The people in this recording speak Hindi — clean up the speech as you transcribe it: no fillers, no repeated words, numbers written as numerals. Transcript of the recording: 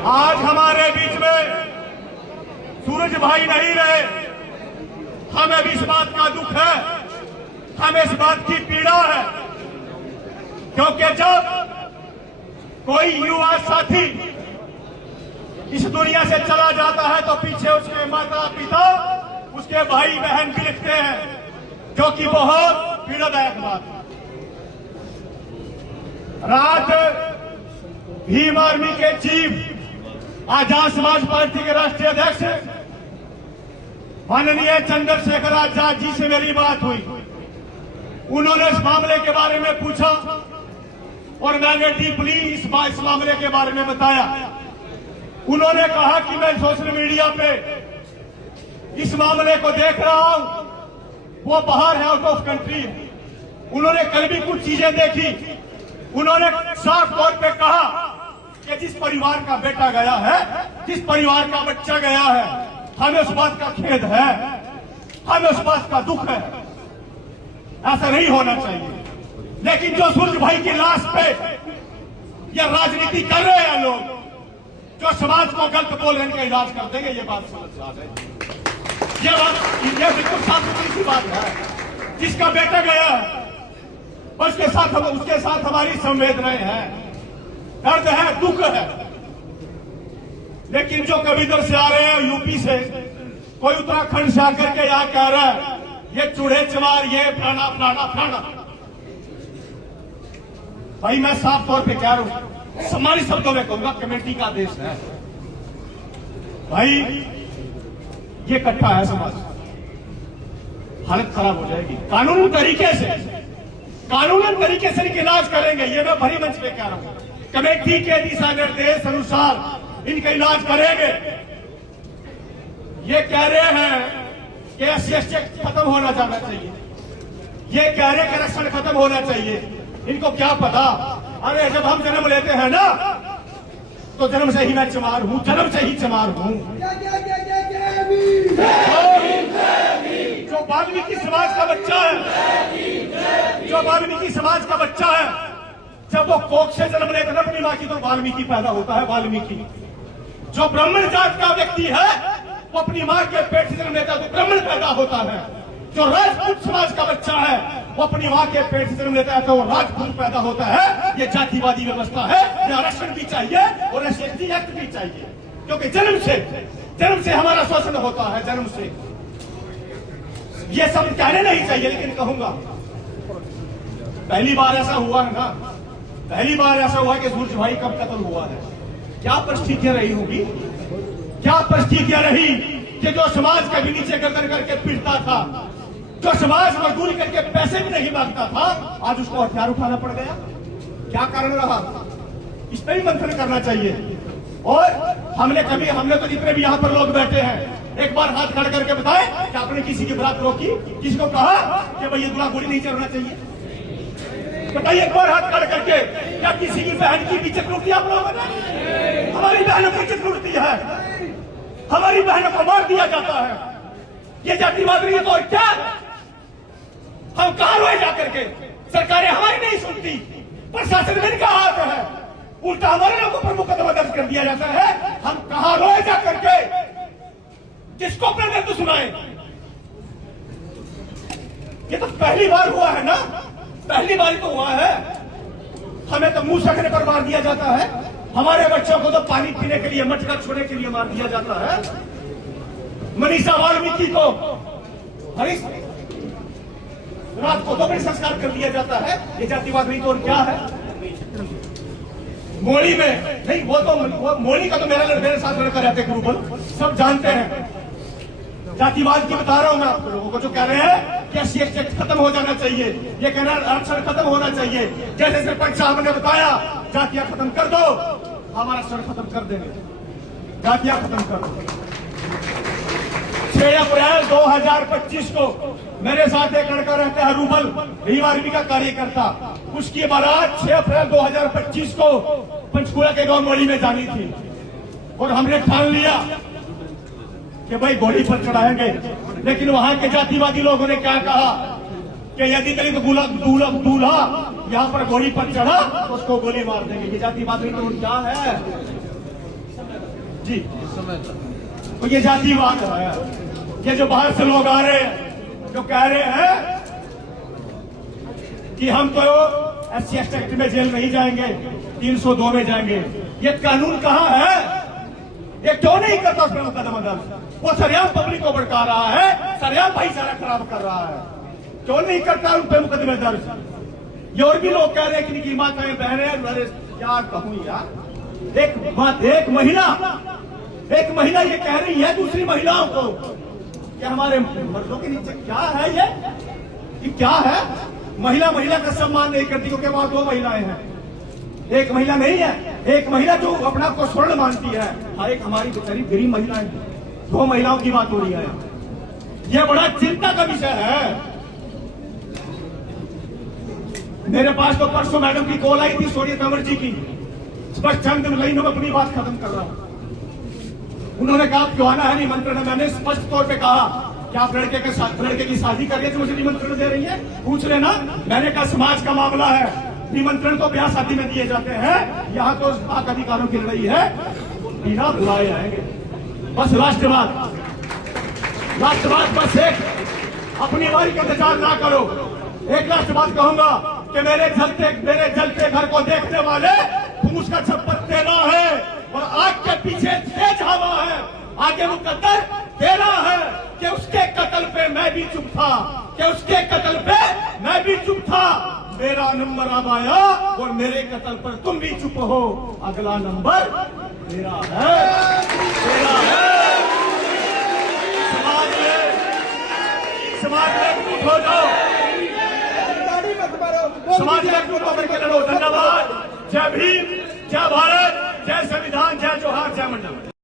आज हमारे बीच में सूरज भाई नहीं रहे। हमें भी इस बात का दुख है, हमें इस बात की पीड़ा है, क्योंकि जब कोई युवा साथी इस दुनिया से चला जाता है तो पीछे उसके माता पिता, उसके भाई बहन भी लिखते हैं, जो कि बहुत पीड़ादायक बात है। रात भीम आर्मी के चीफ, आजाद समाज पार्टी के राष्ट्रीय अध्यक्ष माननीय चंद्रशेखर आजाद जी से मेरी बात हुई। उन्होंने इस मामले के बारे में पूछा और मैंने डीपली इस मामले के बारे में बताया। उन्होंने कहा कि मैं सोशल मीडिया पे इस मामले को देख रहा हूं, वो बाहर है, आउट ऑफ कंट्री। उन्होंने कल भी कुछ चीजें देखी। उन्होंने साफ तौर पे कहा कि जिस परिवार का बेटा गया है, जिस परिवार का बच्चा गया है, हमें उस बात का खेद है, हमें उस बात का दुख है। ऐसा नहीं होना चाहिए। लेकिन जो सूरज भाई की लाश पे ये राजनीति कर रहे हैं लोग, जो समाज को गलत बोल रहे हैं, इनका इलाज कर देंगे, ये बात समझ आ जाए। ये बिल्कुल साफ सुथरी बात है। जिसका बेटा गया है उसके साथ हमारी संवेदनाएं हैं, दर्द है, दुख है। लेकिन जो कभी इधर से आ रहे हैं, यूपी से, कोई उत्तराखंड से आकर के यहाँ कह रहा है ये चूड़े चमार, ये फलाना फलाना फलाना। भाई मैं साफ तौर पे कह रहा हूं, सम्मानित शब्दों में कहूंगा, कमेटी का आदेश है। भाई ये इकट्ठा है समाज, हालत खराब हो जाएगी। कानूनी तरीके से इनका इलाज करेंगे, ये मैं भरी मंच पे कह रहा हूं। कमेटी के दिशा निर्देश अनुसार इनका इलाज करेंगे। ये कह रहे हैं कि एससी खत्म होना जाना चाहिए, ये कह रहे हैं कि आरक्षण खत्म होना चाहिए। इनको क्या पता? अरे जब हम जन्म लेते हैं ना, तो जन्म से ही मैं चमार हूं, जन्म से ही चमार हूं। जो वाल्मीकि समाज का बच्चा है, जो वाल्मीकि समाज का बच्चा है, जब वो कोख से जन्म लेता है अपनी मां की, तो वाल्मीकि पैदा होता है, वाल्मीकि। जो ब्राह्मण जात का व्यक्ति है, वो अपनी मां के पेट से जन्म लेता है तो ब्राह्मण पैदा होता है। जो राजपूत समाज का बच्चा है, वो अपनी मां के पेट से जन्म लेता है तो वो राजपूत पैदा होता है। ये जातिवादी व्यवस्था है। ये आरक्षण भी चाहिए और एससी एक्ट भी चाहिए, क्योंकि जन्म से हमारा शोषण होता है, जन्म से। ये सब कहने नहीं चाहिए, लेकिन कहूंगा, पहली बार ऐसा हुआ है ना, पहली बार ऐसा हुआ है कि सूरज भाई कब कत्ल हुआ है। क्या परिस्थितियां रही होगी, क्या परिस्थितियां रही कि जो समाज के भी नीचे गर्दन करके पीटता था, जो समाज मजदूरी करके पैसे भी नहीं मांगता था, आज उसको हथियार उठाना पड़ गया। क्या कारण रहा? इस पर भी मंथन करना चाहिए। और हमने तो जितने भी यहाँ पर लोग बैठे हैं, एक बार हाथ खड़ा करके बताएं कि आपने किसी की बात रोकी, किसी को कहा कि भाई ये दूल्हा गोली नहीं चढ़ना चाहिए? बताइए एक बार हाथ खड़ा करके, क्या किसी की बहन की इज्जत लूटी आप लोगों ने? हमारी बहनों की इज्जत लूटती है, हमारी बहनों को मार दिया जाता है। ये जातिवाद नहीं है तो क्या? हम कहां रोए जाकर के? सरकारें हमारी नहीं सुनती, प्रशासन में इनका हाथ है, उल्टा हमारे लोगों पर मुकदमा दर्ज कर दिया जाता है। हम कहां रोए जाकर के? किसको अपना दर्द सुनाए? ये तो पहली बार हुआ है ना, पहली बार तो हुआ है। हमें तो मुंह सकने पर मार दिया जाता है, हमारे बच्चों को तो पानी पीने के लिए, मटका छोड़ने के लिए मार दिया जाता है। मनीषा वाल्मीकि को रात को 2 बजे संस्कार कर दिया जाता है। ये जातिवाद नहीं तो और क्या है? मोड़ी में नहीं, वो मोड़ी का तो मेरे साथ लड़का रहते गुरुकुल, सब जानते हैं। जातिवाद की बता रहा हूं मैं आप लोगों को, जो कह रहे हैं कि एससी एक्ट खत्म हो जाना चाहिए, ये कह रहे हैं आरक्षण खत्म होना चाहिए। जैसे सरपंच साहब ने बताया, जातियां खत्म कर दो, हमारा आरक्षण खत्म कर देंगे, जातियां खत्म कर दो। 6 अप्रैल 2025 को मेरे साथ एक लड़का रहता है रूबल, भीम आर्मी का कार्यकर्ता, उसकी बारात 6 अप्रैल 2025 को पंचकुला के गांव मोड़ी में जानी थी। और हमने ठान लिया कि भाई घोड़ी पर चढ़ाएंगे। लेकिन वहां के जातिवादी लोगों ने क्या कहा कि यदि कहीं तो दूल्हा यहाँ पर घोड़ी पर चढ़ा तो उसको गोली मार देंगे। ये जातिवादी तो क्या है? जी तो ये जातिवाद है। ये जो बाहर से लोग आ रहे हैं जो कह रहे हैं कि हम तो SC एक्ट में जेल नहीं जाएंगे, 302 में जाएंगे, ये कानून कहाँ है? ये क्यों नहीं करता उसमें मुकदमा दर्ज? वो सरेआम पब्लिक को भड़का रहा है, सरेआम भाईचारा खराब कर रहा है, क्यों नहीं करता उन पे मुकदमे दर्ज? ये और भी लोग कह रहे हैं कि इनकी माताएं बहनें, क्या कहूं यार, एक महिला ये कह रही है दूसरी महिलाओं को कि हमारे मर्दों के नीचे क्या है, ये क्या है? महिला का सम्मान नहीं करती क्योंकि वहां 2 महिलाएं हैं, एक महिला नहीं है। एक महिला जो अपना को स्वर्ण मानती है, हर एक हमारी बेचारी गरीब महिलाएं, 2 महिलाओं की बात हो रही है। यह बड़ा चिंता का विषय है। मेरे पास तो परसों मैडम की कॉल आई थी सोनिया तंवर जी की, बस चंद लाइनों में अपनी बात खत्म कर रहा हूं। उन्होंने कहा क्यों आना है निमंत्रण है। मैंने स्पष्ट तौर पे कहा कि आप लड़के की शादी कर रही है तो मुझे निमंत्रण दे रही है, पूछ लेना। मैंने कहा समाज का मामला है, निमंत्रण तो ब्याह शादी में दिए जाते हैं, यहाँ तो हक अधिकारों की लड़ाई है, बिना बुलाए आएंगे। बस राष्ट्रवाद बस एक अपनी बारी का इंतजार ना करो। एक राष्ट्रवाद कहूंगा कि मेरे जलते घर को देखने वाले फूस का छप्पर तेरा है और आग के पीछे तेज हवा है, आगे मुकद्दर तेरा है कि उसके कत्ल पे मैं भी चुप था, मेरा नंबर अब आया और मेरे कत्ल पर तुम भी चुप हो, अगला नंबर मेरा है। समाज में एकजुट हो जाओ, समाज में एकजुट होकर के लड़ो। धन्यवाद। जय भीम, जय भारत, जय संविधान, जय जोहार, जय मंडल।